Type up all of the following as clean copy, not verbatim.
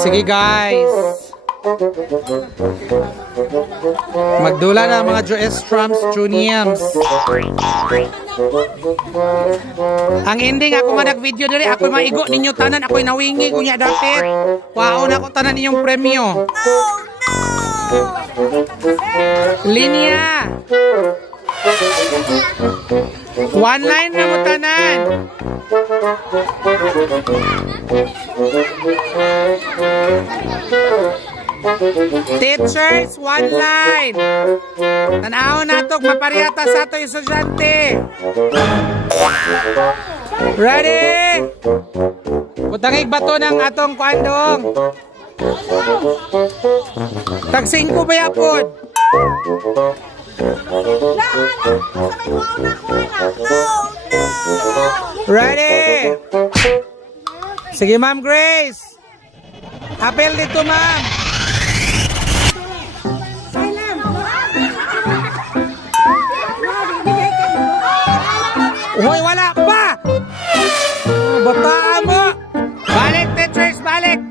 Sige guys. Magdula na mga Joestrums Juniors. Ang ending ako nga nag-video diri, ako maigo ninyo tanan, ako'y nawingi kunya dapit. Wow na ako tanan ninyong premyo. Linya. One line na mo tanan. Teachers, one line. Tanaw na ito, mapariyata sa ito yung estudyante. Ready? Butangig bato ng atong kuandong. Tagsing ko ba yapod? Ready? Sige Ma'am Grace. Apel dito ma'am. Hoy, wala pa! Bataan mo! Balik, teachers, balik!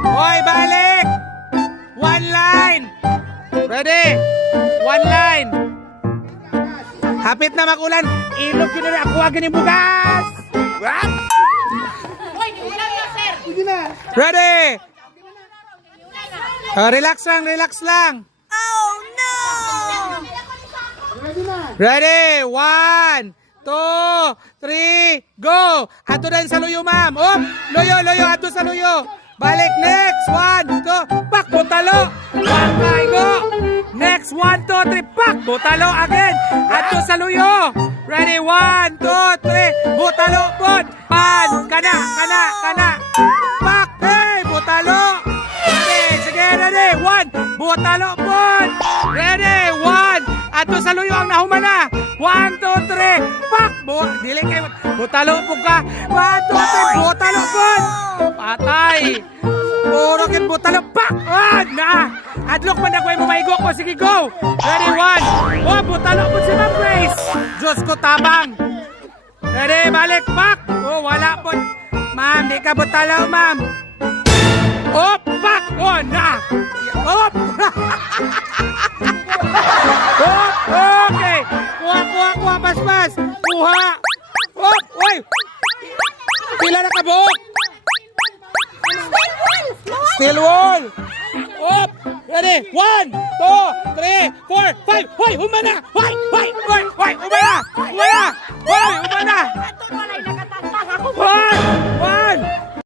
Hoy, balik! One line! Ready? One line! Hapit na magulan! Ilog yun na ako agad yung bugas! Ready? Relax lang, relax lang! Oh no! Ready? 1, 2, 3, go! Ato na sa luyo, ma'am. Oh, luyo, luyo. Ato sa luyo. Balik. Next. 1, 2. Pak, butalo. Bakay, go. Next. 1, 2, 3. Pak, butalo again. Ato sa luyo. Ready? 1, 2, 3. Butalo po. Pan. Kana, kana, kana. Pak, hey, butalo. Ready? Sige, ready? 1. Butalo po. Ready? 1. Ato sa luyo ang nahumana. 1, 2, 3. Pak! Dili kayo. Butalo po ka. 1, 2, 3. Butalo po. Patay. Puro kin butalo. Pak! Na! Adlok man ako mo maigo ko. Sige, go. Ready, 1. Oh, butalo po si Ma'am Grace. Diyos ko, tabang. Ready, balik. Pak! Oh, wala po. Ma'am, di ka butalo, ma'am. Oh, pak! Oh, na! Oh! Oh, okay. Kuha, pas. Kuha. Oh, oy. Pila na kabuok. Still wall. Oh, ready. 1, 2, 3, 4, 5. Hoy, humana. Hoy, humana. Hoy, humana. Hoy, humana. Hoy.